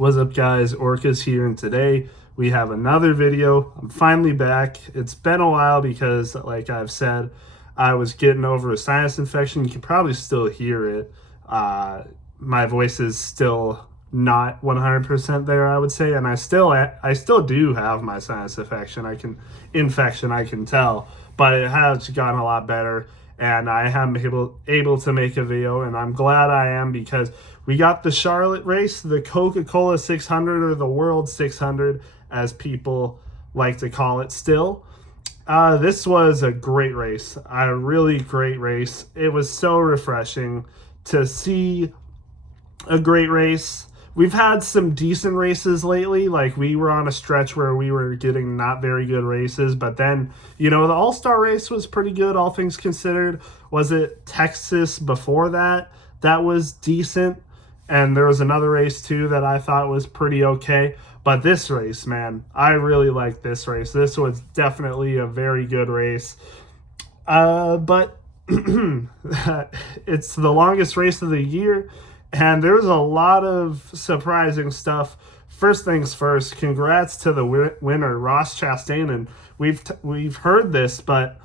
What's up, guys? Orcas here, and today we have another video. I'm finally back. It's been a while because, like I've said, I was getting over a sinus infection. You can probably still hear it. My voice is still not 100% there, I would say, and I still do have my sinus infection. I can tell, but it has gotten a lot better. And I am able to make a video, and I'm glad I am, because we got the Charlotte race, the Coca-Cola 600, or the World 600, as people like to call it still. This was a great race, a really great race. It was so refreshing to see a great race. We've had some decent races lately. Like, we were on a stretch where we were getting not very good races, but then, the All-Star race was pretty good, all things considered. Was it Texas before that? That was decent. And there was another race, too, that I thought was pretty okay. But this race, man, I really liked this race. This was definitely a very good race. But it's the longest race of the year, and there's a lot of surprising stuff. First things first, congrats to the winner, Ross Chastain. And we've heard this, but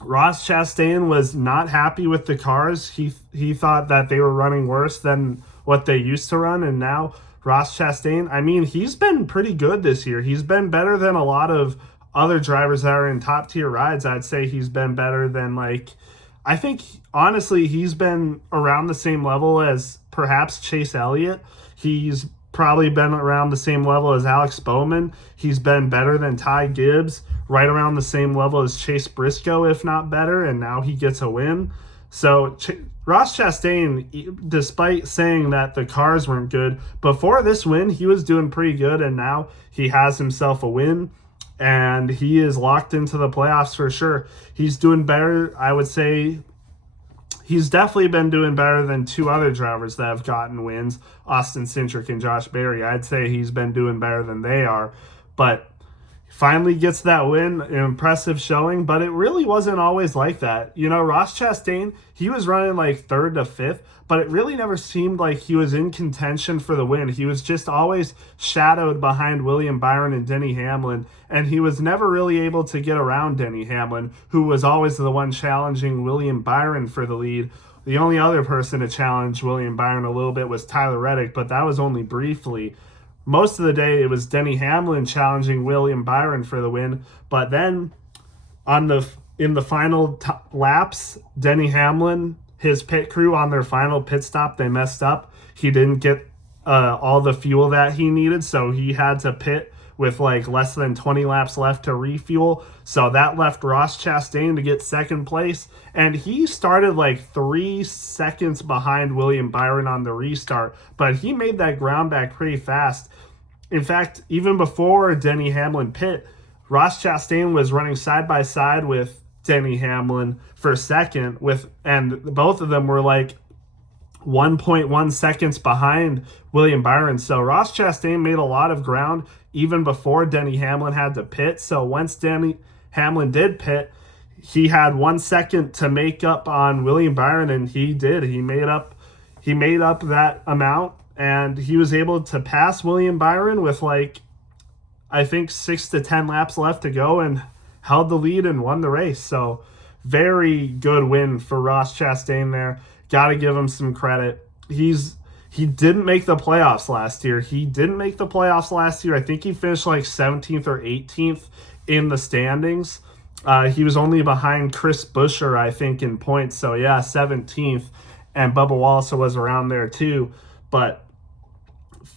Ross Chastain was not happy with the cars. He thought that they were running worse than what they used to run, and now Ross Chastain, I mean, he's been pretty good this year. He's been better than a lot of other drivers that are in top tier rides. I'd say he's been better than, I think, honestly, he's been around the same level as perhaps Chase Elliott. He's probably been around the same level as Alex Bowman. He's been better than Ty Gibbs, right around the same level as Chase Briscoe, if not better, and now he gets a win. So Ross Chastain, despite saying that the cars weren't good, before this win, he was doing pretty good, and now he has himself a win, and he is locked into the playoffs for sure. He's doing better, I would say. He's definitely been doing better than two other drivers that have gotten wins, Austin Cindric and Josh Berry. I'd say he's been doing better than they are, but finally gets that win, an impressive showing, but it really wasn't always like that. Ross Chastain, he was running third to fifth, but it really never seemed like he was in contention for the win. He was just always shadowed behind William Byron and Denny Hamlin, and he was never really able to get around Denny Hamlin, who was always the one challenging William Byron for the lead. The only other person to challenge William Byron a little bit was Tyler Reddick, but that was only briefly. Most of the day, it was Denny Hamlin challenging William Byron for the win. But then, in the final laps, Denny Hamlin, his pit crew on their final pit stop, they messed up. He didn't get all the fuel that he needed, so he had to pit with less than 20 laps left to refuel. So that left Ross Chastain to get second place, and he started 3 seconds behind William Byron on the restart, but he made that ground back pretty fast. In fact, even before Denny Hamlin pit, Ross Chastain was running side by side with Denny Hamlin for second, and both of them were 1.1 seconds behind William Byron. So Ross Chastain made a lot of ground even before Denny Hamlin had to pit. So once Denny Hamlin did pit, he had 1 second to make up on William Byron, and he did. He made up that amount, and he was able to pass William Byron with I think 6 to 10 laps left to go, and held the lead and won the race. So very good win for Ross Chastain there. Got to give him some credit. He didn't make the playoffs last year. I think he finished 17th or 18th in the standings. He was only behind Chris Buescher, I think, in points. So, yeah, 17th. And Bubba Wallace was around there, too. But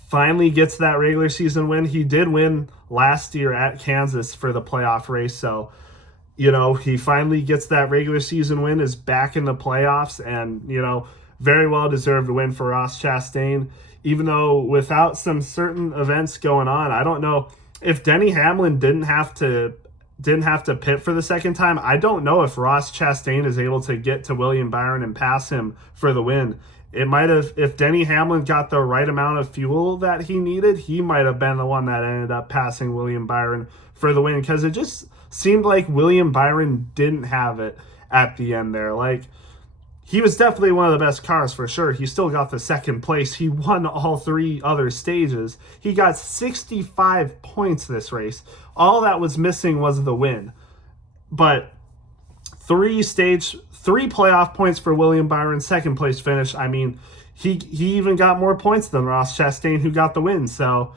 finally gets that regular season win. He did win last year at Kansas for the playoff race. So, he finally gets that regular season win, is back in the playoffs, and, very well-deserved win for Ross Chastain. Even though without some certain events going on, I don't know if Denny Hamlin didn't have to pit for the second time. I don't know if Ross Chastain is able to get to William Byron and pass him for the win. It might have, if Denny Hamlin got the right amount of fuel that he needed, he might have been the one that ended up passing William Byron for the win, because it just seemed like William Byron didn't have it at the end there. he was definitely one of the best cars for sure. He still got the second place. He won all 3 other stages. He got 65 points this race. All that was missing was the win. But 3 playoff points for William Byron, second place finish. I mean, he even got more points than Ross Chastain, who got the win. So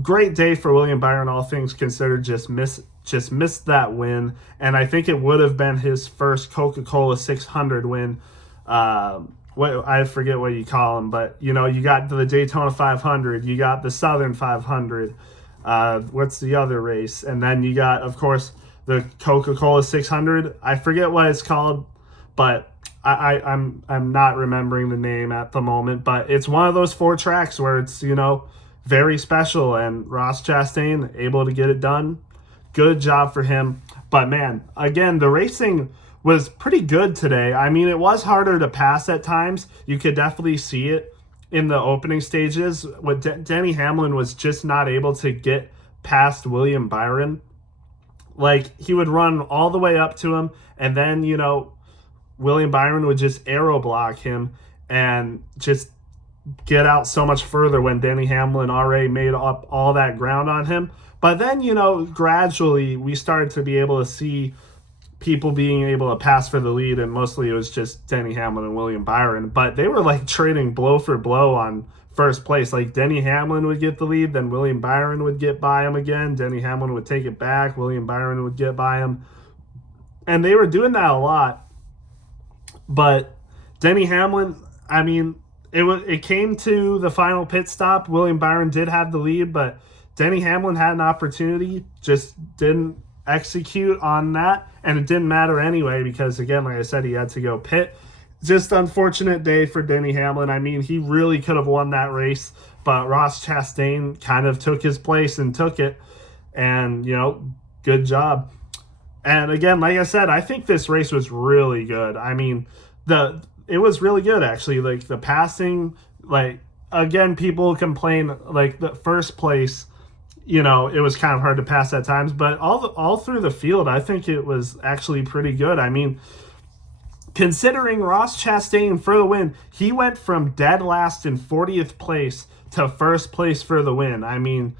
great day for William Byron, all things considered. Just missed that win, and I think it would have been his first Coca-Cola 600 win. I forget what you call them, but you got the Daytona 500, you got the Southern 500. What's the other race? And then you got, of course, the Coca-Cola 600. I forget what it's called, but I'm not remembering the name at the moment. But it's one of those 4 tracks where it's very special, and Ross Chastain able to get it done. Good job for him. But man, again, the racing was pretty good today. I mean, it was harder to pass at times. You could definitely see it in the opening stages. Denny Hamlin was just not able to get past William Byron. Like, he would run all the way up to him, and then, William Byron would just aero block him and just get out so much further when Denny Hamlin already made up all that ground on him. But then, gradually we started to be able to see people being able to pass for the lead, and mostly it was just Denny Hamlin and William Byron. But they were like trading blow for blow on first place. Like, Denny Hamlin would get the lead, then William Byron would get by him again. Denny Hamlin would take it back. William Byron would get by him. And they were doing that a lot. But Denny Hamlin, I mean, it came to the final pit stop. William Byron did have the lead, but Denny Hamlin had an opportunity, just didn't execute on that, and it didn't matter anyway because, again, like I said, he had to go pit. Just unfortunate day for Denny Hamlin. I mean, he really could have won that race, but Ross Chastain kind of took his place and took it, and, good job. And again, like I said, I think this race was really good. I mean, it was really good, actually. Like, the passing, like, again, people complain, like, the first place, it was kind of hard to pass at times, but all through the field, I think it was actually pretty good. I mean, considering Ross Chastain for the win, he went from dead last in 40th place to first place for the win. I mean,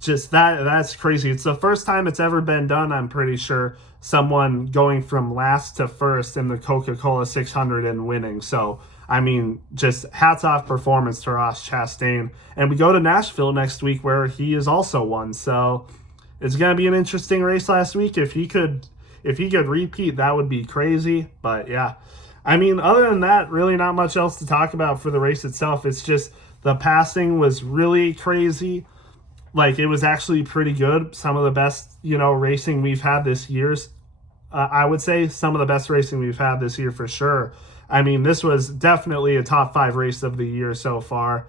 just that's crazy. It's the first time it's ever been done, I'm pretty sure, someone going from last to first in the Coca-Cola 600 and winning. So, I mean, just hats off performance to Ross Chastain. And we go to Nashville next week where he is also won. So it's going to be an interesting race last week. If he could repeat, that would be crazy. But yeah, I mean, other than that, really not much else to talk about for the race itself. It's just the passing was really crazy. Like, it was actually pretty good. Some of the best, racing we've had this year. I would say some of the best racing we've had this year for sure. I mean, this was definitely a top 5 race of the year so far.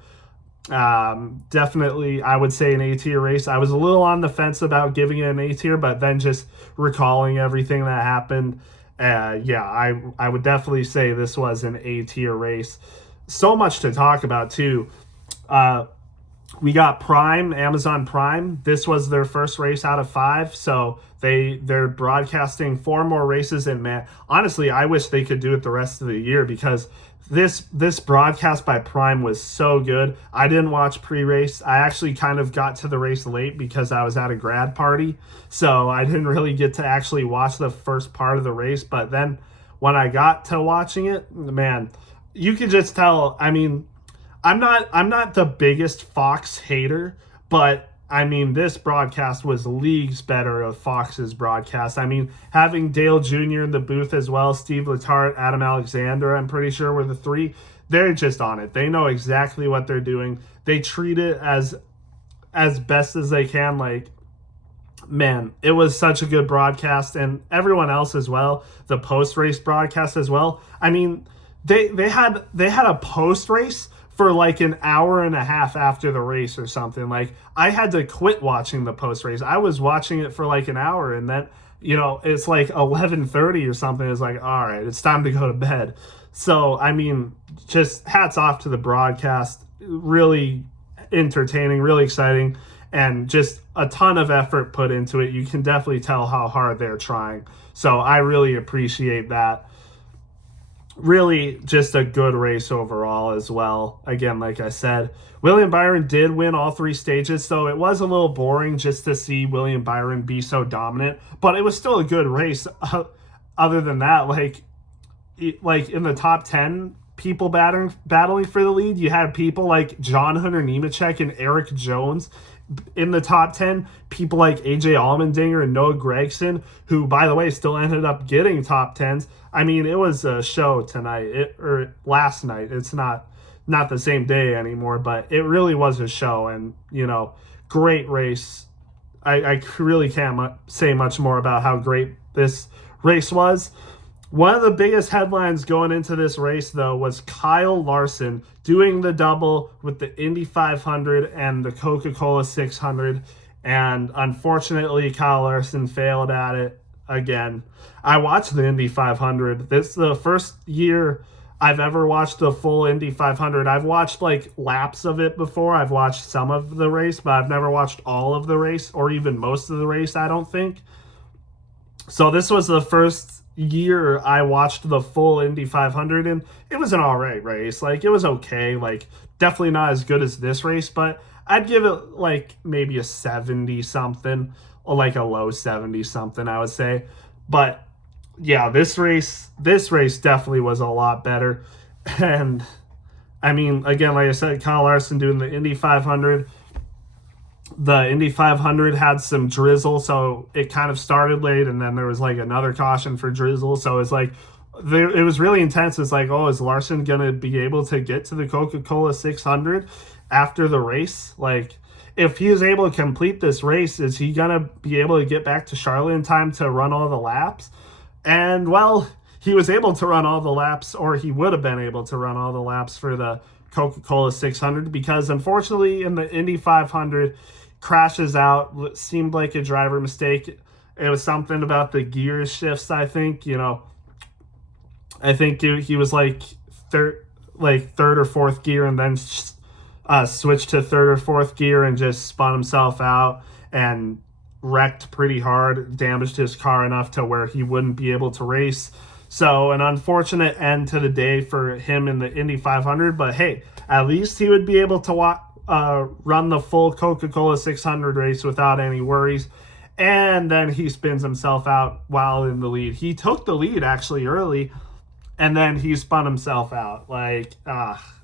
Definitely, I would say an A-tier race. I was a little on the fence about giving it an A-tier, but then just recalling everything that happened, I would definitely say this was an A-tier race. So much to talk about, too. We got Prime, Amazon Prime. This was their first race out of 5, so they're broadcasting 4 more races. And man, honestly, I wish they could do it the rest of the year because this broadcast by Prime was so good. I didn't watch pre-race. I actually kind of got to the race late because I was at a grad party, so I didn't really get to actually watch the first part of the race. But then when I got to watching it, man, you could just tell. I mean, I'm not the biggest Fox hater, but I mean, this broadcast was leagues better of Fox's broadcast. I mean, having Dale Jr. in the booth as well, Steve Letarte, Adam Alexander, I'm pretty sure were the 3. They're just on it. They know exactly what they're doing. They treat it as best as they can. Like, man, it was such a good broadcast, and everyone else as well. The post-race broadcast as well. I mean, they had a post-race for like an hour and a half after the race or something. Like, I had to quit watching the post race. I was watching it for like an hour, and then it's like 11:30 or something. It's like, all right, it's time to go to bed. So I mean, just hats off to the broadcast. Really entertaining, really exciting, and just a ton of effort put into it. You can definitely tell how hard they're trying. So I really appreciate that. really just a good race overall as well. Again, like I said, William Byron did win all three stages, so it was a little boring just to see William Byron be so dominant, but it was still a good race. Other than that, like in the top 10 people battling for the lead, you had people like John Hunter Nemechek and Eric Jones in the top 10, people like AJ Allmendinger and Noah Gragson, who, by the way, still ended up getting top 10s. I mean, it was a show tonight, or last night. It's not the same day anymore, but it really was a show, and, great race. I really can't say much more about how great this race was. One of the biggest headlines going into this race, though, was Kyle Larson doing the double with the Indy 500 and the Coca-Cola 600. And unfortunately, Kyle Larson failed at it again. I watched the Indy 500. This is the first year I've ever watched the full Indy 500. I've watched like laps of it before. I've watched some of the race, but I've never watched all of the race or even most of the race, I don't think. So this was the first year I watched the full Indy 500, and it was an all right race. Like, it was okay. Like, definitely not as good as this race, but I'd give it like maybe a 70 something, or like a low 70 something, I would say. But yeah, this race definitely was a lot better. And I mean, again, like I said, Kyle Larson doing the Indy 500. The Indy 500 had some drizzle, so it kind of started late, and then there was like another caution for drizzle. So it's like, it was really intense. It's like, oh, is Larson going to be able to get to the Coca-Cola 600 after the race? Like, if he is able to complete this race, is he going to be able to get back to Charlotte in time to run all the laps? And, well, he was able to run all the laps, or he would have been able to run all the laps for the Coca-Cola 600, because unfortunately in the Indy 500, crashes out. It seemed like a driver mistake. It was something about the gear shifts, I think. I think he was like third or fourth gear, and then switched to third or fourth gear and just spun himself out and wrecked pretty hard, damaged his car enough to where he wouldn't be able to race. So an unfortunate end to the day for him in the Indy 500, but hey, at least he would be able to run the full Coca-Cola 600 race without any worries. And then he spins himself out while in the lead. He took the lead actually early, and then he spun himself out. Like,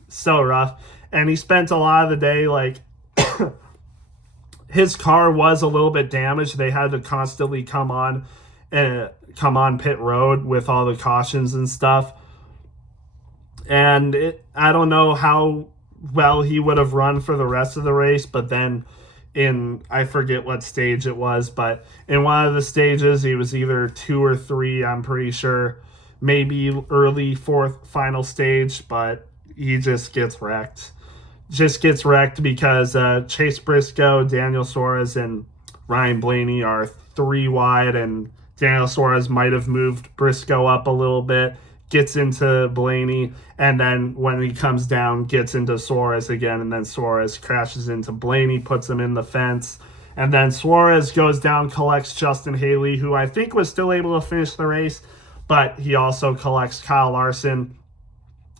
so rough. And he spent a lot of the day, like, his car was a little bit damaged. They had to constantly come on pit road with all the cautions and stuff. And I don't know how well he would have run for the rest of the race, but then I forget what stage it was, but in one of the stages he was either 2 or 3, I'm pretty sure, maybe early fourth final stage, but he just gets wrecked because Chase Briscoe, Daniel Suarez, and Ryan Blaney are 3 wide, and Daniel Suarez might have moved Briscoe up a little bit, gets into Blaney, and then when he comes down, gets into Suarez again, and then Suarez crashes into Blaney, puts him in the fence, and then Suarez goes down, collects Justin Haley, who I think was still able to finish the race, but he also collects Kyle Larson,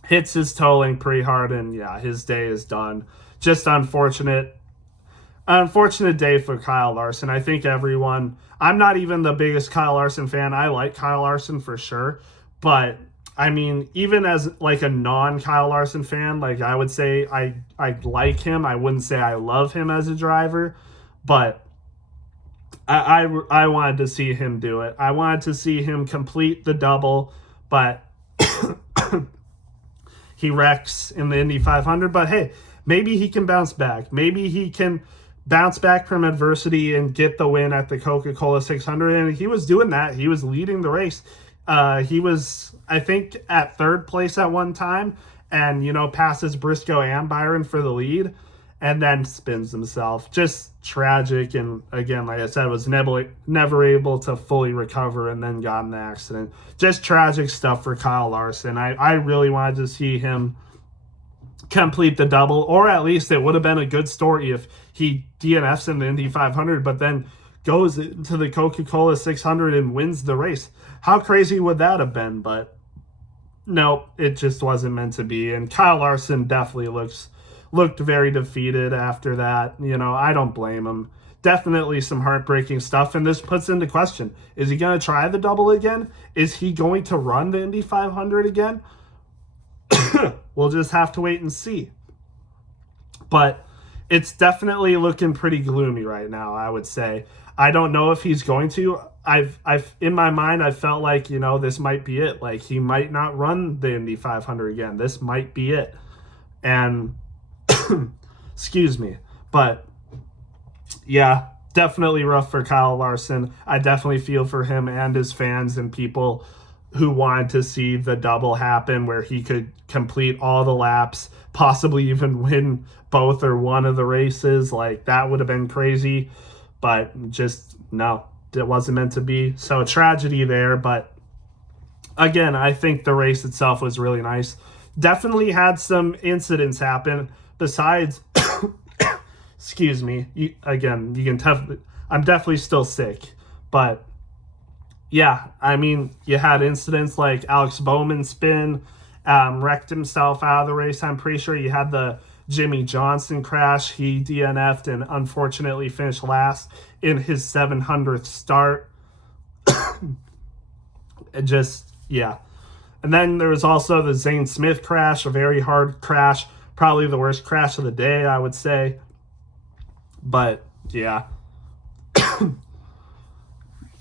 hits his toe link pretty hard, and yeah, his day is done. Just unfortunate day for Kyle Larson. I think I'm not even the biggest Kyle Larson fan. I like Kyle Larson for sure, but I mean, even as like a non-Kyle Larson fan, like I would say I like him. I wouldn't say I love him as a driver, but I wanted to see him do it. I wanted to see him complete the double, but he wrecks in the Indy 500. But hey, maybe he can bounce back. Maybe he can bounce back from adversity and get the win at the Coca-Cola 600. And he was doing that. He was leading the race. He was, I think, at third place at one time, and, passes Briscoe and Byron for the lead, and then spins himself. Just tragic, and again, like I said, was never able to fully recover and then got in the accident. Just tragic stuff for Kyle Larson. I really wanted to see him complete the double, or at least it would have been a good story if he DNFs in the Indy 500, but then goes into the Coca-Cola 600 and wins the race. How crazy would that have been? But nope, it just wasn't meant to be. And Kyle Larson definitely looked very defeated after that. I don't blame him. Definitely some heartbreaking stuff, and this puts into question: is he going to try the double again? Is he going to run the Indy 500 again? We'll just have to wait and see. But it's definitely looking pretty gloomy right now, I would say. I don't know if he's going to. I've in my mind, I felt like, this might be it. Like, he might not run the Indy 500 again. This might be it. And excuse me. But yeah, definitely rough for Kyle Larson. I definitely feel for him and his fans and people who wanted to see the double happen, where he could complete all the laps, possibly even win both or one of the races. Like, that would have been crazy. But just, no, it wasn't meant to be. So a tragedy there. But again, I think the race itself was really nice. Definitely had some incidents happen besides, excuse me, you can I'm definitely still sick. But yeah, I mean, you had incidents like Alex Bowman spin, wrecked himself out of the race. I'm pretty sure you had the Jimmy Johnson crash. He DNF'd and unfortunately finished last in his 700th start. Yeah. And then there was also the Zane Smith crash, a very hard crash, probably the worst crash of the day, I would say. But yeah.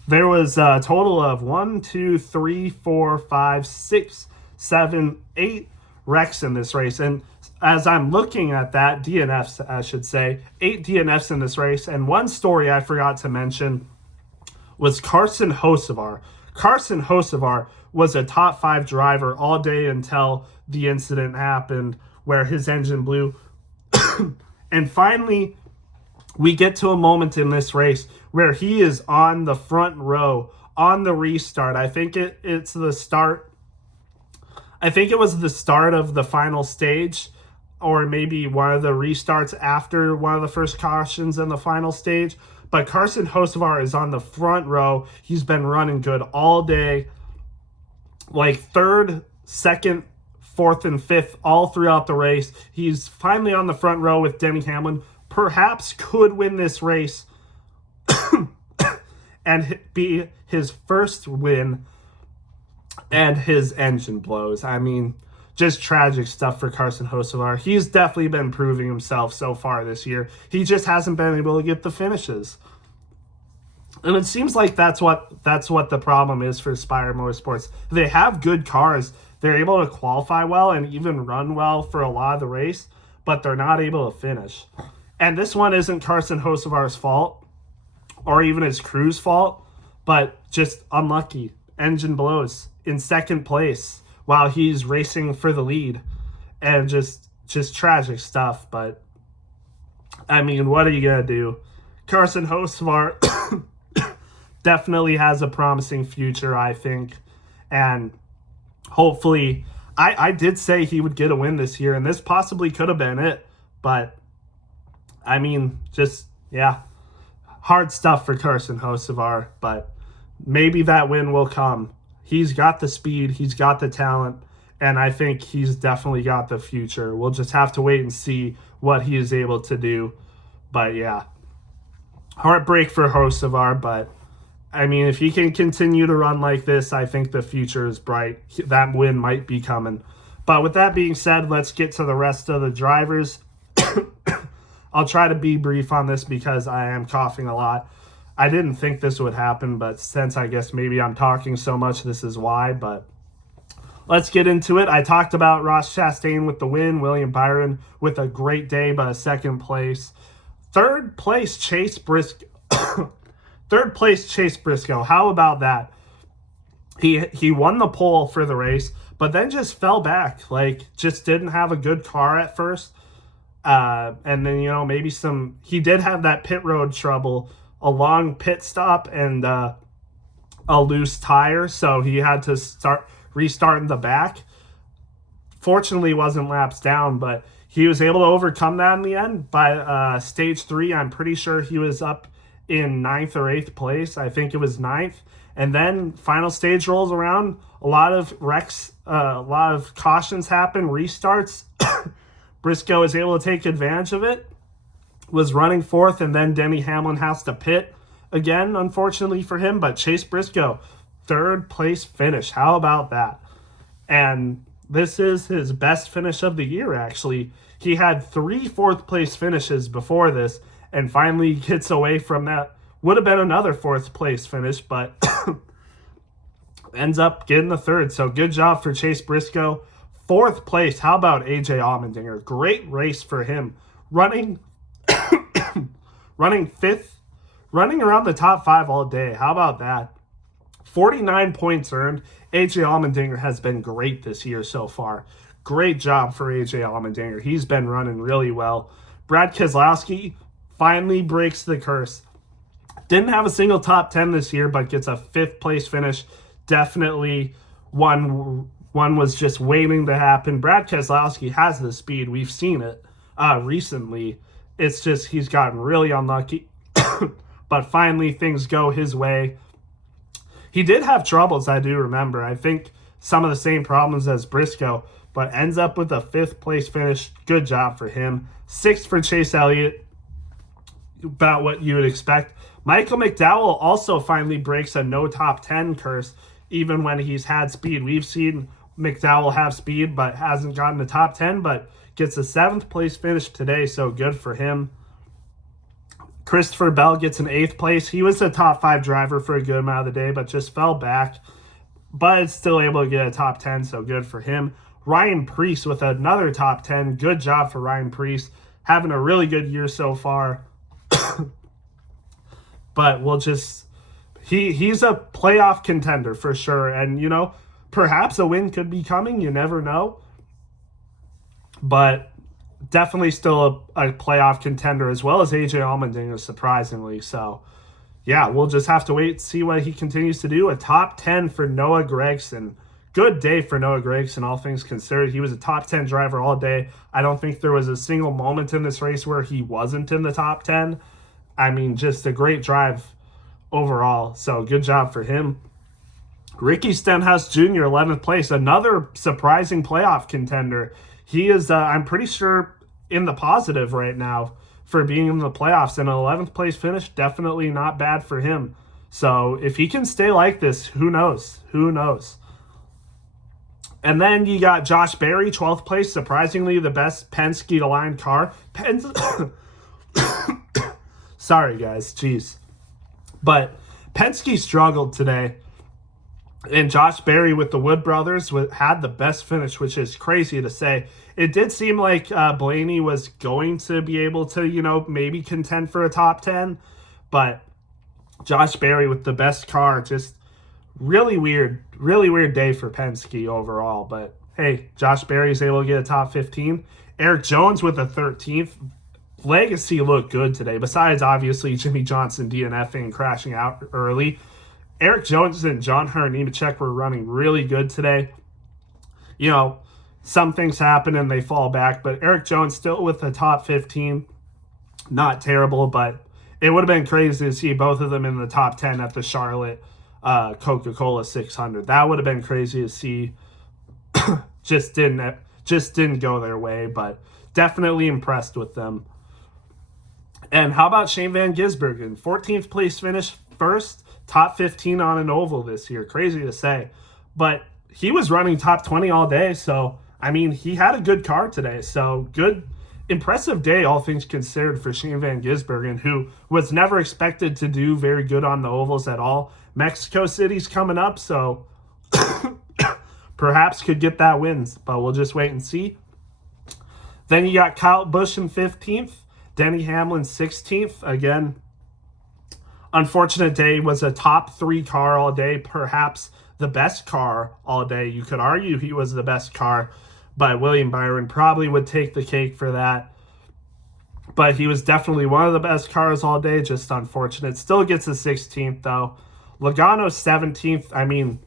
There was a total of 1, 2, 3, 4, 5, 6, 7, 8 wrecks in this race. And as I'm looking at that, DNFs, I should say, 8 DNFs in this race. And one story I forgot to mention was Carson Hocevar. Carson Hocevar was a top 5 driver all day until the incident happened where his engine blew. And finally, we get to a moment in this race where he is on the front row on the restart. I think it's the start. I think it was the start of the final stage, or maybe one of the restarts after one of the first cautions in the final stage. But Carson Hocevar is on the front row. He's been running good all day, like third, second, fourth, and fifth all throughout the race. He's finally on the front row with Denny Hamlin. Perhaps could win this race and be his first win, and his engine blows. I mean, just tragic stuff for Carson Hocevar. He's definitely been proving himself so far this year. He just hasn't been able to get the finishes. And it seems like that's what the problem is for Spire Motorsports. They have good cars. They're able to qualify well and even run well for a lot of the race, but they're not able to finish. And this one isn't Carson Hocevar's fault or even his crew's fault, but just unlucky. Engine blows in second place while he's racing for the lead, and just tragic stuff. But I mean, what are you gonna do? Carson Hocevar definitely has a promising future, I think, and hopefully, I did say he would get a win this year, and this possibly could have been it. But I mean, yeah, hard stuff for Carson Hocevar, but maybe that win will come. He's got the speed, he's got the talent, and I think he's definitely got the future. We'll just have to wait and see what he is able to do. But yeah, heartbreak for Hocevar, but I mean, if he can continue to run like this, I think the future is bright. That win might be coming. But with that being said, let's get to the rest of the drivers. I'll try to be brief on this because I am coughing a lot. I didn't think this would happen, but since I guess maybe I'm talking so much, this is why. But let's get into it. I talked about Ross Chastain with the win, William Byron with a great day, but a second place. Third place, Chase Briscoe. Third place, Chase Briscoe. How about that? He won the pole for the race, but then just fell back. Like, just didn't have a good car at first. And then, maybe he did have that pit road trouble, a long pit stop and a loose tire. So he had to restart in the back. Fortunately, wasn't laps down, but he was able to overcome that in the end. By stage 3, I'm pretty sure he was up in ninth or eighth place. I think it was ninth. And then final stage rolls around. A lot of wrecks, a lot of cautions happen, restarts. Briscoe is able to take advantage of it. Was running fourth, and then Denny Hamlin has to pit again, unfortunately for him. But Chase Briscoe, third place finish. How about that? And this is his best finish of the year, actually. He had 3 fourth place finishes before this, and finally gets away from that. Would have been another fourth place finish, but ends up getting the third. So good job for Chase Briscoe. Fourth place, how about AJ Allmendinger? Great race for him. Running fifth, running around the top 5 all day. How about that? 49 points earned. AJ Allmendinger has been great this year so far. Great job for AJ Allmendinger. He's been running really well. Brad Keselowski finally breaks the curse. Didn't have a single top 10 this year, but gets a 5th place finish. Definitely one was just waiting to happen. Brad Keselowski has the speed. We've seen it recently. It's just he's gotten really unlucky. But finally, things go his way. He did have troubles, I do remember. I think some of the same problems as Briscoe, but ends up with a 5th place finish. Good job for him. 6th for Chase Elliott. About what you would expect. Michael McDowell also finally breaks a no top 10 curse, even when he's had speed. We've seen McDowell have speed, but hasn't gotten the top 10, but gets a 7th place finish today, so good for him. Christopher Bell gets an 8th place. He was a top 5 driver for a good amount of the day, but just fell back. But is still able to get a top 10, so good for him. Ryan Preece with another top 10. Good job for Ryan Preece. Having a really good year so far. But we'll just... He's a playoff contender for sure. And, you know, perhaps a win could be coming. You never know. But definitely still a playoff contender, as well as AJ Allmendinger, surprisingly. So, yeah, we'll just have to wait and see what he continues to do. A top 10 for Noah Gragson. Good day for Noah Gragson, all things considered. He was a top 10 driver all day. I don't think there was a single moment in this race where he wasn't in the top 10. I mean, just a great drive overall. So, good job for him. Ricky Stenhouse Jr., 11th place. Another surprising playoff contender. He is, I'm pretty sure, in the positive right now for being in the playoffs. And an 11th place finish, definitely not bad for him. So if he can stay like this, who knows? Who knows? And then you got Josh Berry, 12th place. Surprisingly, the best Penske-aligned car. Sorry, guys. Jeez. But Penske struggled today. And Josh Berry with the Wood brothers had the best finish, which is crazy to say. It did seem like Blaney was going to be able to, you know, maybe contend for a top 10. But Josh Berry with the best car, just really weird day for Penske overall. But hey, Josh Berry is able to get a top 15. Eric Jones with a 13th. Legacy looked good today, besides obviously Jimmy Johnson DNFing and crashing out early. Eric Jones and John Hunter Nemechek were running really good today. You know, some things happen and they fall back, but Eric Jones still with the top 15. Not terrible, but it would have been crazy to see both of them in the top 10 at the Charlotte Coca-Cola 600. That would have been crazy to see. just didn't go their way, but definitely impressed with them. And how about Shane Van Gisbergen? 14th place finish, first top 15 on an oval this year. Crazy to say. But he was running top 20 all day, so, I mean, he had a good car today. So, good, impressive day, all things considered, for Shane Van Gisbergen, who was never expected to do very good on the ovals at all. Mexico City's coming up, so perhaps could get that win, but we'll just wait and see. Then you got Kyle Busch in 15th. Denny Hamlin 16th. Again, unfortunate day. Was a top 3 car all day. Perhaps the best car all day. You could argue he was the best car, but William Byron probably would take the cake for that. But he was definitely one of the best cars all day. Just unfortunate. Still gets a 16th, though. Logano 17th. I mean,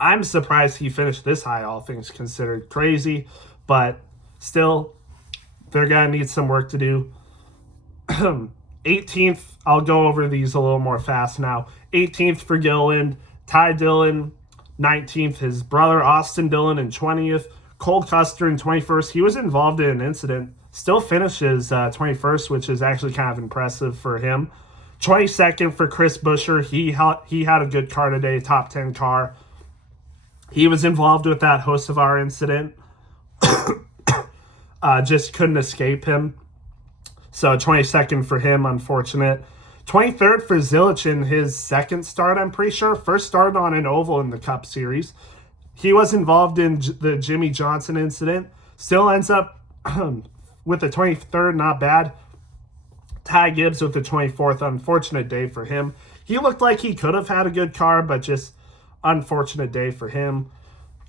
I'm surprised he finished this high, all things considered. Crazy, but still, they're going to need some work to do. 18th, I'll go over these a little more fast now. 18th for Gilliland, Ty Dillon, 19th, his brother Austin Dillon in 20th, Cole Custer in 21st. He was involved in an incident, still finishes 21st, which is actually kind of impressive for him. 22nd for Chris Buescher. He had a good car today, top 10 car. He was involved with that Hocevar incident. Just couldn't escape him. So 22nd for him, unfortunate. 23rd for Zilich in his second start, I'm pretty sure. First start on an oval in the Cup Series. He was involved in the Jimmy Johnson incident. Still ends up with the 23rd, not bad. Ty Gibbs with the 24th, unfortunate day for him. He looked like he could have had a good car, but just unfortunate day for him.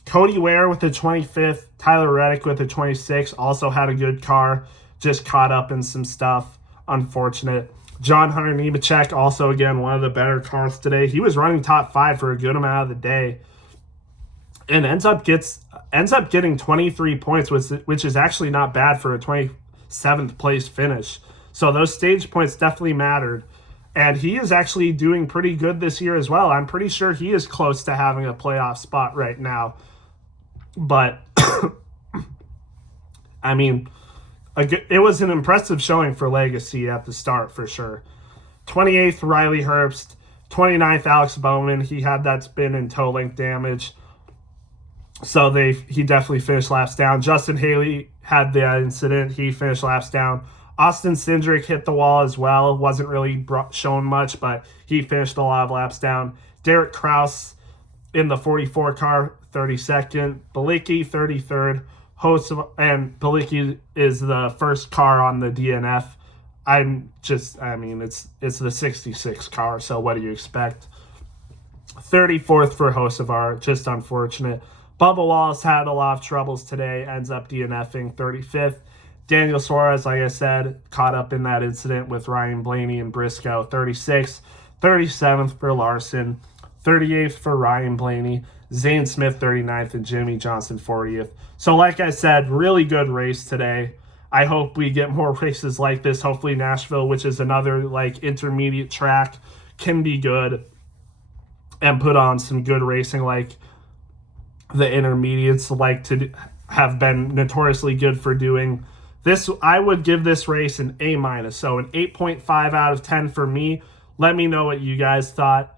Cody Ware with the 25th. Tyler Reddick with the 26th. Also had a good car. Just caught up in some stuff. Unfortunate. John Hunter Nemechek, also again one of the better cars today. He was running top 5 for a good amount of the day, and ends up getting 23 points, which is actually not bad for a 27th place finish. So those stage points definitely mattered, and he is actually doing pretty good this year as well. I'm pretty sure he is close to having a playoff spot right now, but I mean, it was an impressive showing for Legacy at the start for sure. 28th, Riley Herbst. 29th, Alex Bowman. He had that spin and toe link damage, so he definitely finished laps down. Justin Haley had the incident. He finished laps down. Austin Cindric hit the wall as well. Wasn't really shown much, but he finished a lot of laps down. Derek Kraus in the 44 car, 32nd. Bilicki, 33rd. And Bilicki is the first car on the DNF. It's the 66 car, so what do you expect? 34th for Hocevar, just unfortunate. Bubba Wallace had a lot of troubles today, ends up DNFing 35th. Daniel Suarez, like I said, caught up in that incident with Ryan Blaney and Briscoe, 36th. 37th for Larson, 38th for Ryan Blaney, Zane Smith 39th, and Jimmy Johnson 40th. So like I said, really good race today. I hope we get more races like this. Hopefully Nashville, which is another intermediate track, can be good and put on some good racing like the intermediates like to have been notoriously good for doing. This, I would give this race an A-, so an 8.5 out of 10 for me. Let me know what you guys thought.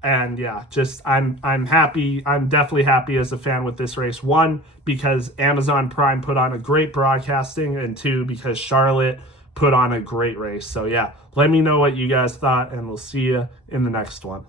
And yeah, I'm happy. I'm definitely happy as a fan with this race. 1, because Amazon Prime put on a great broadcasting, and 2, because Charlotte put on a great race. So yeah, let me know what you guys thought, and we'll see you in the next one.